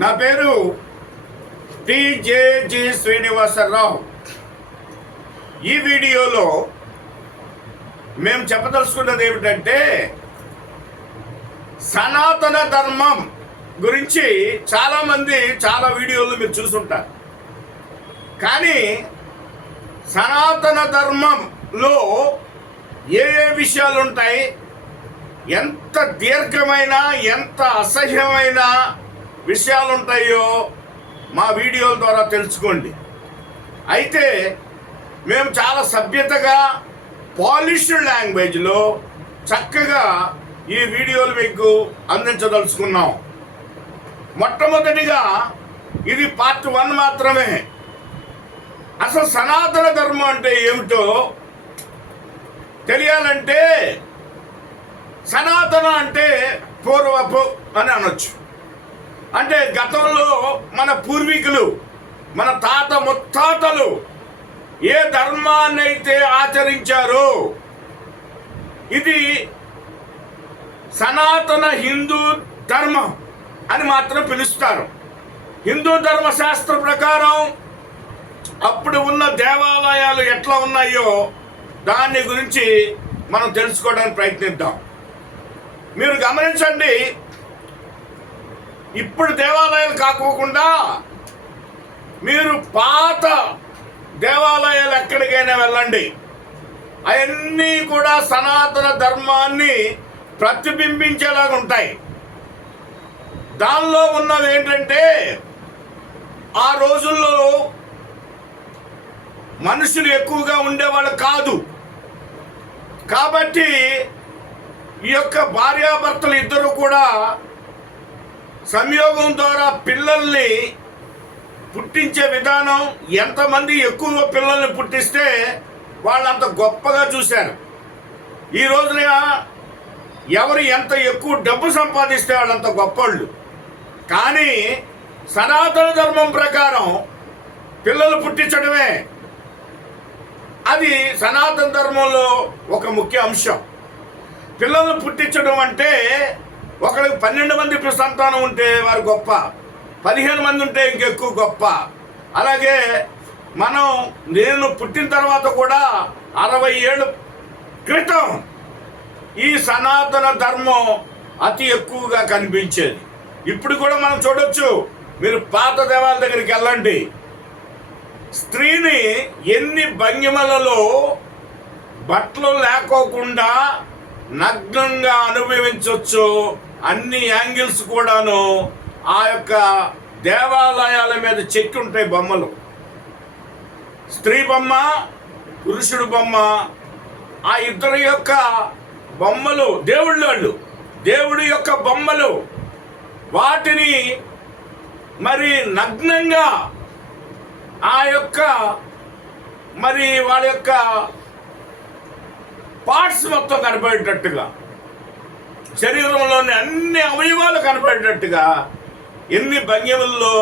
నా పేరు టిజేజి శ్రీనివాసరావు. ఈ వీడియోలో మేము చెప్పదలుచుకున్నది ఏమిటంటే సనాతన ధర్మం గురించి చాలామంది చాలా వీడియోలు మీరు చూసుంటారు. కానీ సనాతన ధర్మంలో ఏ విషయాలు ఉంటాయి, ఎంత దీర్ఘమైన ఎంత అసహ్యమైన విషయాలు ఉంటాయో మా వీడియోల ద్వారా తెలుసుకోండి. అయితే మేము చాలా సభ్యతగా పాలిష్డ్ లాంగ్వేజ్లో చక్కగా ఈ వీడియోలు మీకు అందించదలుచుకున్నాం. మొట్టమొదటిగా ఇది పార్ట్ 1 మాత్రమే. అసలు సనాతన ధర్మం అంటే ఏమిటో తెలియాలంటే సనాతన అంటే పూర్వపు అని అనొచ్చు. అంటే గతంలో మన పూర్వీకులు, మన తాత ముత్తాతలు ఏ ధర్మాన్ని అయితే ఆచరించారో ఇది సనాతన హిందూ ధర్మం అని మాత్రం పిలుస్తారు. హిందూ ధర్మశాస్త్ర ప్రకారం అప్పుడు ఉన్న దేవాలయాలు ఎట్లా ఉన్నాయో దాని గురించి మనం తెలుసుకోవడానికి ప్రయత్నిద్దాం. మీరు గమనించండి, ఇప్పుడు దేవాలయాలు కాకోకుండా మీరు పాత దేవాలయాలు ఎక్కడికైనా వెళ్ళండి, అవన్నీ కూడా సనాతన ధర్మాన్ని ప్రతిబింబించేలాగా ఉంటాయి. దానిలో ఉన్నవి ఏంటంటే ఆ రోజుల్లో మనుషులు ఎక్కువగా ఉండేవాళ్ళు కాదు. కాబట్టి ఈ యొక్క భార్యాభర్తలు ఇద్దరు కూడా సంయోగం ద్వారా పిల్లల్ని పుట్టించే విధానం, ఎంతమంది ఎక్కువ పిల్లల్ని పుట్టిస్తే వాళ్ళంత గొప్పగా చూశారు. ఈ రోజున ఎవరు ఎంత ఎక్కువ డబ్బు సంపాదిస్తే వాళ్ళంత గొప్పవాళ్ళు. కానీ సనాతన ధర్మం ప్రకారం పిల్లలు పుట్టించడమే అది సనాతన ధర్మంలో ఒక ముఖ్య అంశం. పిల్లలు పుట్టించడం అంటే ఒకరికి 12 మంది సంతానం ఉంటే వారు గొప్ప, 15 మంది ఉంటే ఇంకెక్కువ గొప్ప. అలాగే నేను పుట్టిన తర్వాత కూడా 60 ఏళ్ళ క్రితం ఈ సనాతన ధర్మం అతి ఎక్కువగా కనిపించేది. ఇప్పుడు కూడా మనం చూడొచ్చు. మీరు పాత దేవాలయ దగ్గరికి వెళ్ళండి, స్త్రీని ఎన్ని భంగిమలలో బట్టలు లేకోకుండా నగ్నంగా అనుభవించవచ్చు. అన్ని యాంగిల్స్ కూడాను ఆ యొక్క దేవాలయాల మీద చెక్కి ఉంటాయి బొమ్మలు. స్త్రీ బొమ్మ, పురుషుడు బొమ్మ, ఆ ఇద్దరి యొక్క బొమ్మలు దేవుడి యొక్క బొమ్మలు. వాటిని మరి నగ్నంగా ఆ యొక్క మరి వాళ్ళ యొక్క పార్ట్స్ మొత్తం కనపడేటట్టుగా, శరీరంలోని అన్ని అవయవాలు కనపడేటట్టుగా ఎన్ని భంగిమల్లో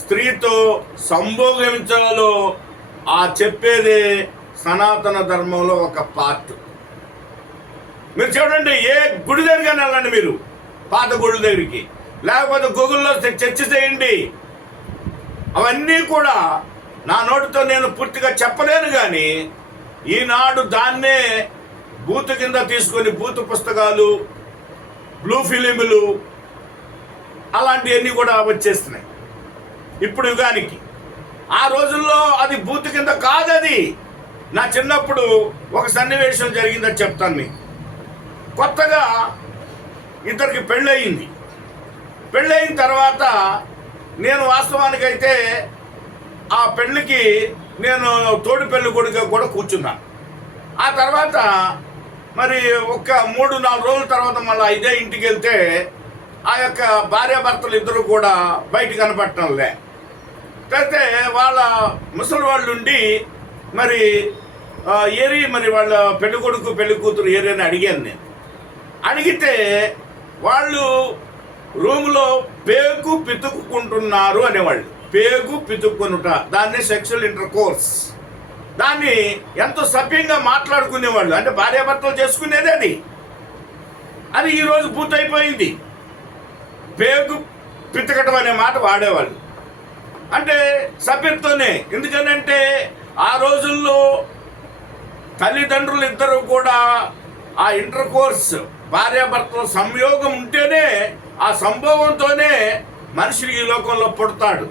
స్త్రీతో సంభోగించాలో ఆ చెప్పేదే సనాతన ధర్మంలో ఒక పార్ట్. మీరు చూడండి, ఏ గుడి దగ్గరికి వెళ్ళండి, మీరు పాత గుడి దగ్గరికి, లేకపోతే గూగుల్లో చర్చ చేయండి. అవన్నీ కూడా నా నోటితో నేను పూర్తిగా చెప్పలేను. కానీ ఈనాడు దాన్నే బూతు కింద తీసుకొని బూతు పుస్తకాలు, బ్లూ ఫిలిములు అలాంటివన్నీ కూడా వచ్చేస్తున్నాయి ఇప్పుడు యుగానికి. ఆ రోజుల్లో అది బూతు కింద కాదది. నా చిన్నప్పుడు ఒక సన్నివేశం జరిగిందని చెప్తాను మీకు. కొత్తగా ఇద్దరికి పెళ్ళయింది. పెళ్ళయిన తర్వాత నేను వాస్తవానికైతే ఆ పెళ్ళికి నేను తోడి పెళ్ళి కొడుకు కూడా కూర్చున్నాను. ఆ తర్వాత మరి ఒక 3-4 రోజుల తర్వాత మళ్ళీ ఇదే ఇంటికి వెళ్తే ఆ యొక్క భార్యాభర్తలు ఇద్దరు కూడా బయట కనపడటంలే. అయితే వాళ్ళ ముసలి వాళ్ళు ఉండి మరి మరి వాళ్ళ పెళ్లి కొడుకు పెళ్లి కూతురు ఏరియని అడిగాను నేను. అడిగితే వాళ్ళు రూమ్లో పేగు పితుక్కుంటున్నారు అనేవాళ్ళు. పేగు పితుక్కునుట, దాన్ని సెక్షువల్ ఇంటర్ కోర్స్. దాన్ని ఎంతో సభ్యంగా మాట్లాడుకునేవాళ్ళు. అంటే భార్యాభర్తలు చేసుకునేది అది. అది ఈరోజు పూర్తయిపోయింది. పేగు పితకటం అనే మాట వాడేవాళ్ళు. అంటే సభ్యతతోనే. ఎందుకనంటే ఆ రోజుల్లో తల్లిదండ్రులు ఇద్దరు కూడా ఆ ఇంటర్ కోర్స్ భార్యాభర్తల సంయోగం ఉంటేనే, ఆ సంభోగంతోనే మనిషికి ఈ లోకంలో పుడతాడు.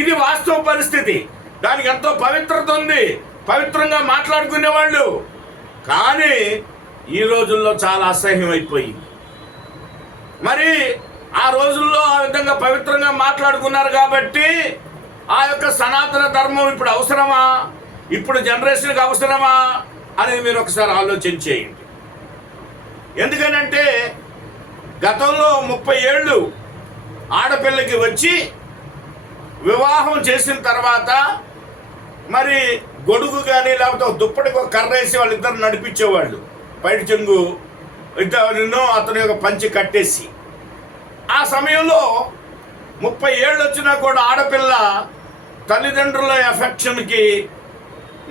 ఇది వాస్తవ పరిస్థితి. దానికి ఎంతో పవిత్రత ఉంది, పవిత్రంగా మాట్లాడుకునేవాళ్ళు. కానీ ఈ రోజుల్లో చాలా అసహ్యం అయిపోయింది. మరి ఆ రోజుల్లో ఆ విధంగా పవిత్రంగా మాట్లాడుకున్నారు కాబట్టి ఆ యొక్క సనాతన ధర్మం ఇప్పుడు అవసరమా, ఇప్పుడు జనరేషన్కి అవసరమా అనేది మీరు ఒకసారి ఆలోచన చేయండి. ఎందుకనంటే గతంలో 30 ఏళ్ళు ఆడపిల్లకి వచ్చి వివాహం చేసిన తర్వాత మరి గొడుగు కానీ లేకపోతే దుప్పటికి ఒక కర్ర వేసి వాళ్ళిద్దరు నడిపించేవాళ్ళు. బయట చెంగు ఇద్దరినో అతని యొక్క పంచి కట్టేసి. ఆ సమయంలో 30 ఏళ్ళు వచ్చినా కూడా ఆడపిల్ల తల్లిదండ్రుల ఎఫెక్షన్కి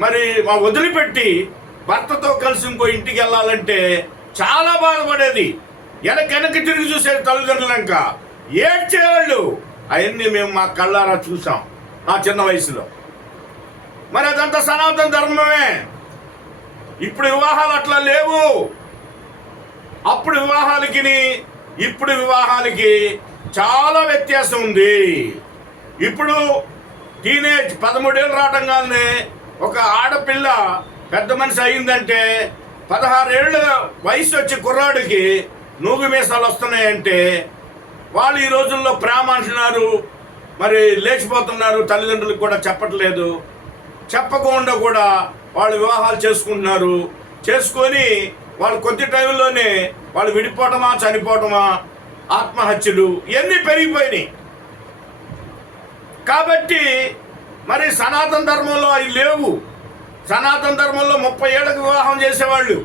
మరి వదిలిపెట్టి భర్తతో కలిసి ఇంకో ఇంటికి వెళ్ళాలంటే చాలా బాధపడేది. వెనక్కి తిరిగి చూసేది తల్లిదండ్రులు, ఇంకా ఏడ్చేవాళ్ళు. అవన్నీ మేము మా కళ్ళారా చూసాం నా చిన్న వయసులో. మరి అదంతా సనాతన ధర్మమే. ఇప్పుడు వివాహాలు అట్లా లేవు. అప్పుడు వివాహాలకి ఇప్పుడు వివాహాలకి చాలా వ్యత్యాసం ఉంది. ఇప్పుడు టీనేజ్ 13 ఏళ్ళు రావడంగానే ఒక ఆడపిల్ల పెద్ద మనిషి అయిందంటే 16 ఏళ్ళ వయసు వచ్చి కుర్రాడికి నూగు మీసాలు వస్తున్నాయంటే వాళ్ళు ఈ రోజుల్లో ప్రేమ అంటున్నారు, మరి లేచిపోతున్నారు. తల్లిదండ్రులకు కూడా చెప్పట్లేదు. చెప్పకుండా కూడా వాళ్ళు వివాహాలు చేసుకుంటున్నారు. చేసుకొని వాళ్ళు కొద్ది టైంలోనే వాళ్ళు విడిపోవటమా, చనిపోవటమా, ఆత్మహత్యలు ఇవన్నీ పెరిగిపోయినాయి. కాబట్టి మరి సనాతన ధర్మంలో అవి లేవు. సనాతన ధర్మంలో 30 ఏళ్ళకి వివాహం చేసేవాళ్ళు.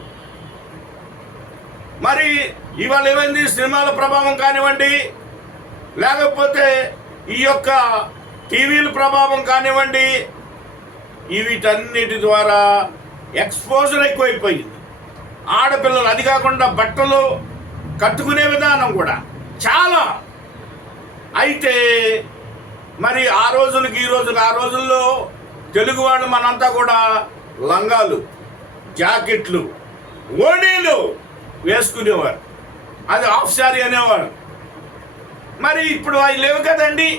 మరి ఇవాళ ఏమైంది? సినిమాల ప్రభావం కానివ్వండి, లేకపోతే ఈ యొక్క టీవీల ప్రభావం కానివ్వండి, వీటన్నిటి ద్వారా ఎక్స్పోజర్ ఎక్కువైపోయింది. ఆడపిల్లలు, అది కాకుండా బట్టలు కట్టుకునే విధానం కూడా చాలా. అయితే మరి ఆ రోజులకి ఈ రోజులు, ఆ రోజుల్లో తెలుగు వాళ్ళు మనంతా కూడా లంగాలు, జాకెట్లు, ఓణీలు వేసుకునేవారు. అది హాఫ్ శారీ అనేవారు. మరి ఇప్పుడు అవి లేవు కదండి.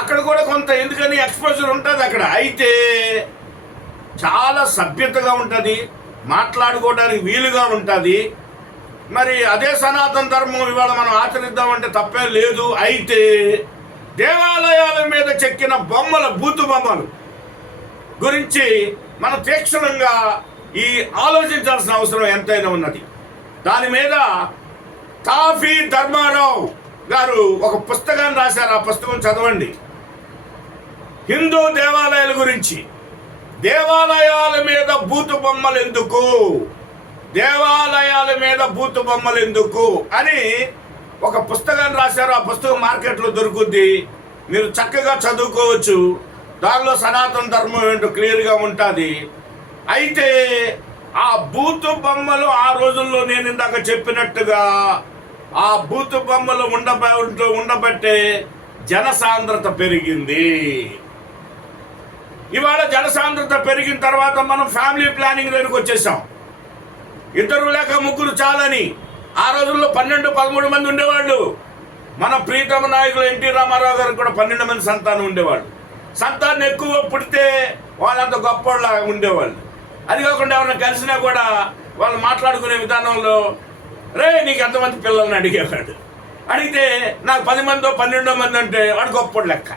అక్కడ కూడా కొంత ఎందుకని ఎక్స్పోజర్ ఉంటుంది అక్కడ. అయితే చాలా సభ్యతగా ఉంటుంది, మాట్లాడుకోవడానికి వీలుగా ఉంటుంది. మరి అదే సనాతన ధర్మం ఇవాళ మనం ఆచరిద్దామంటే తప్పే లేదు. అయితే దేవాలయాల మీద చెక్కిన బొమ్మల, బూతు బొమ్మలు గురించి మనం తీక్షణంగా ఆలోచించాల్సిన అవసరం ఎంతైనా ఉన్నది. దాని మీద తాఫీ ధర్మారావు గారు ఒక పుస్తకాన్ని రాశారు. ఆ పుస్తకం చదవండి. హిందూ దేవాలయాల గురించి. దేవాలయాల మీద బూతు బొమ్మలు ఎందుకు, దేవాలయాల మీద బూతు బొమ్మలు ఎందుకు అని ఒక పుస్తకాన్ని రాశారు. ఆ పుస్తకం మార్కెట్లో దొరుకుద్ది, మీరు చక్కగా చదువుకోవచ్చు. దానిలో సనాతన ధర్మం ఏంటో క్లియర్గా ఉంటుంది. అయితే ఆ బూతు బొమ్మలు ఆ రోజుల్లో నేను ఇందాక చెప్పినట్టుగా ఆ బూతు బొమ్మలు ఉండబట్టే జనసాంద్రత పెరిగింది. ఇవాళ జనసాంద్రత పెరిగిన తర్వాత మనం ఫ్యామిలీ ప్లానింగ్ దగ్గరికి వచ్చేసాం. 2 లేక 3 చాలని. ఆ రోజుల్లో 12-13 మంది ఉండేవాళ్ళు. మన ప్రీతమ నాయకులు ఎన్టీ రామారావు గారికి కూడా 12 మంది సంతానం ఉండేవాళ్ళు. సంతానం ఎక్కువ పుడితే వాళ్ళంత గొప్పలాగా ఉండేవాళ్ళు. అది కాకుండా ఎవరైనా కలిసినా కూడా వాళ్ళు మాట్లాడుకునే విధానంలో, రే నీకు ఎంతమంది పిల్లల్ని అడిగేవాడు. అడిగితే నాకు 10 మందో 12 మంది అంటే వాడు గొప్పడు లెక్క.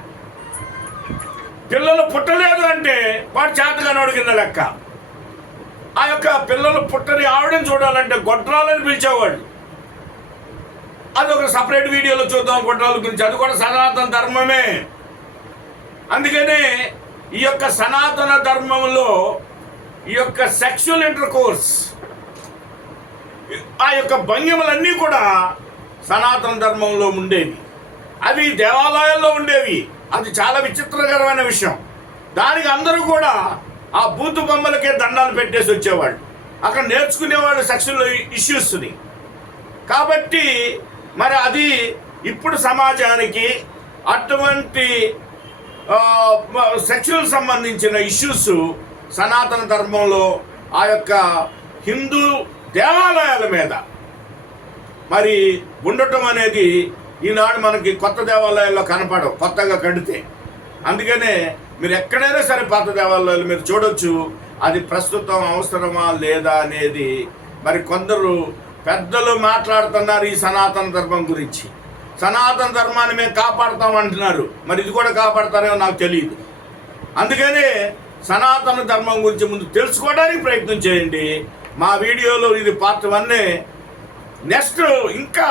పిల్లలు పుట్టలేదు అంటే వాడు చేతగానోడు కింద లెక్క. ఆ యొక్క పిల్లలు పుట్టని ఆవిడని చూడాలంటే గొడ్రాలని పిలిచేవాళ్ళు. అది ఒక సపరేట్ వీడియోలో చూద్దాం గొడ్రాల గురించి. అది కూడా సనాతన ధర్మమే. అందుకనే ఈ యొక్క సనాతన ధర్మంలో ఈ యొక్క సెక్షువల్ ఇంటర్ కోర్స్, ఆ యొక్క భంగిమలన్నీ కూడా సనాతన ధర్మంలో ఉండేవి. అవి దేవాలయాల్లో ఉండేవి. అది చాలా విచిత్రకరమైన విషయం. దానికి అందరూ కూడా ఆ బూతు బొమ్మలకే దండాలు పెట్టేసి వచ్చేవాళ్ళు. అక్కడ నేర్చుకునేవాళ్ళు సెక్షువల్ ఇష్యూస్ని. కాబట్టి మరి అది ఇప్పుడు సమాజానికి అటువంటి సెక్షువల్ సంబంధించిన ఇష్యూస్ సనాతన ధర్మంలో ఆ యొక్క హిందూ దేవాలయాల మీద మరి ఉండటం అనేది ఈనాడు మనకి కొత్త దేవాలయాల్లో కనపడవు, కొత్తగా కడితే. అందుకనే మీరు ఎక్కడైనా సరే పాత దేవాలయాలు మీరు చూడొచ్చు, అది ప్రస్తుతం అవసరమా లేదా అనేది మరి కొందరు పెద్దలు మాట్లాడుతున్నారు ఈ సనాతన ధర్మం గురించి. సనాతన ధర్మాన్ని మేము కాపాడుతామంటున్నారు, మరి ఇది కూడా కాపాడతారేమో నాకు తెలియదు. అందుకనే సనాతన ధర్మం గురించి ముందు తెలుసుకోవడానికి ప్రయత్నం చేయండి. మా వీడియోలో ఇది పార్ట్ 1. నెక్స్ట్ ఇంకా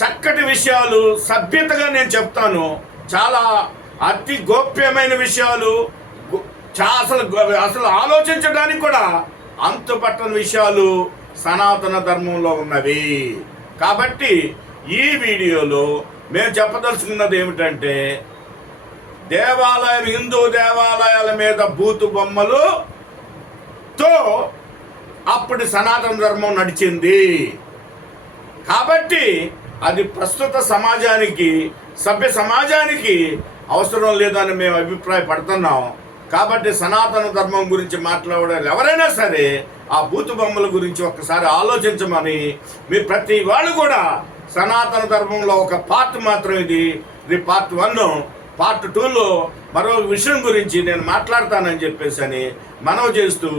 చక్కటి విషయాలు సభ్యతగా నేను చెప్తాను. చాలా అతి గోప్యమైన విషయాలు, అసలు ఆలోచించడానికి కూడా అంతుపట్టని విషయాలు సనాతన ధర్మంలో ఉన్నవి. కాబట్టి ఈ వీడియోలో మేము చెప్పదలుచుకున్నది ఏమిటంటే, హిందూ దేవాలయాల మీద బూతు బొమ్మలుతో అప్పుడు సనాతన ధర్మం నడిచింది. కాబట్టి అది ప్రస్తుత సమాజానికి, సభ్య సమాజానికి అవసరం లేదని మేము అభిప్రాయపడుతున్నాం. కాబట్టి సనాతన ధర్మం గురించి మాట్లాడాలి ఎవరైనా సరే ఆ బూతు బొమ్మల గురించి ఒక్కసారి ఆలోచించమని మీ ప్రతి వాళ్ళు కూడా, సనాతన ధర్మంలో ఒక పార్ట్ మాత్రం ఇది పార్ట్ 1. పార్ట్ 2లో మరో విషయం గురించి నేను మాట్లాడతానని చెప్పేసి అని మనవి చేస్తూ,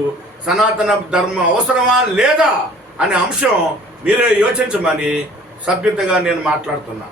సనాతన ధర్మం అవసరమా లేదా అనే అంశం మీరే యోచించమని సభ్యతగా నేను మాట్లాడుతున్నా.